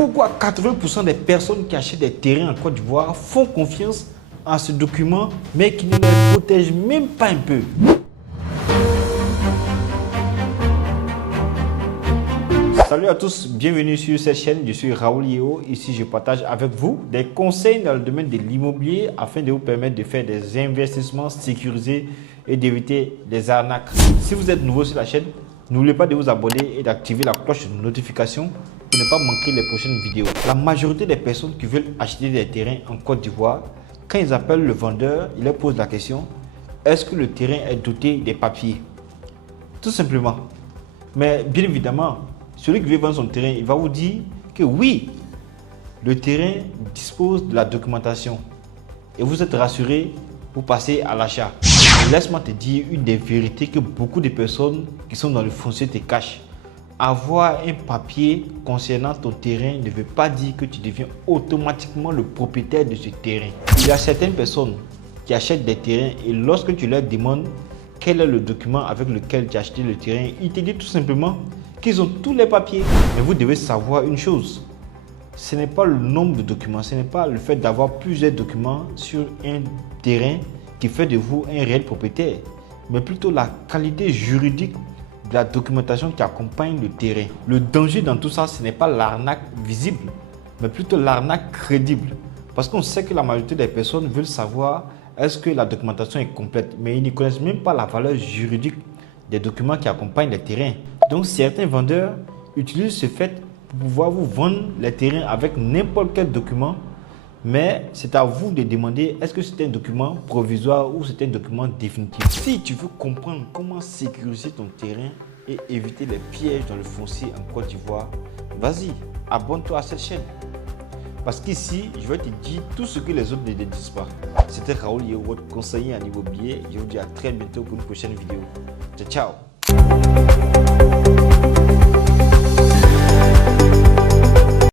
Pourquoi 80% des personnes qui achètent des terrains en Côte d'Ivoire font confiance à ce document mais qui ne les protège même pas un peu? Salut à tous, bienvenue sur cette chaîne, je suis Raoul Yeo. Ici je partage avec vous des conseils dans le domaine de l'immobilier afin de vous permettre de faire des investissements sécurisés et d'éviter des arnaques. Si vous êtes nouveau sur la chaîne, n'oubliez pas de vous abonner et d'activer la cloche de notification pour ne pas manquer les prochaines vidéos. La majorité des personnes qui veulent acheter des terrains en Côte d'Ivoire, quand ils appellent le vendeur, ils leur posent la question: est-ce que le terrain est doté des papiers? Tout simplement. Mais bien évidemment, celui qui veut vendre son terrain, il va vous dire que oui, le terrain dispose de la documentation. Et vous êtes rassuré pour passer à l'achat. Laisse-moi te dire une des vérités que beaucoup de personnes qui sont dans le foncier te cachent. Avoir un papier concernant ton terrain ne veut pas dire que tu deviens automatiquement le propriétaire de ce terrain. Il y a certaines personnes qui achètent des terrains et lorsque tu leur demandes quel est le document avec lequel tu as acheté le terrain, ils te disent tout simplement qu'ils ont tous les papiers. Mais vous devez savoir une chose, ce n'est pas le nombre de documents, ce n'est pas le fait d'avoir plusieurs documents sur un terrain qui fait de vous un réel propriétaire, mais plutôt la qualité juridique de la documentation qui accompagne le terrain. Le danger dans tout ça, ce n'est pas l'arnaque visible, mais plutôt l'arnaque crédible. Parce qu'on sait que la majorité des personnes veulent savoir est-ce que la documentation est complète, mais ils ne connaissent même pas la valeur juridique des documents qui accompagnent les terrains. Donc certains vendeurs utilisent ce fait pour pouvoir vous vendre les terrains avec n'importe quel document, mais c'est à vous de demander est-ce que c'est un document provisoire ou c'est un document définitif. Si tu veux comprendre comment sécuriser ton terrain et éviter les pièges dans le foncier en Côte d'Ivoire, vas-y, abonne-toi à cette chaîne. Parce qu'ici, je vais te dire tout ce que les autres ne te disent pas. C'était Raoul Yeo, votre conseiller en immobilier. Je vous dis à très bientôt pour une prochaine vidéo. Ciao, ciao.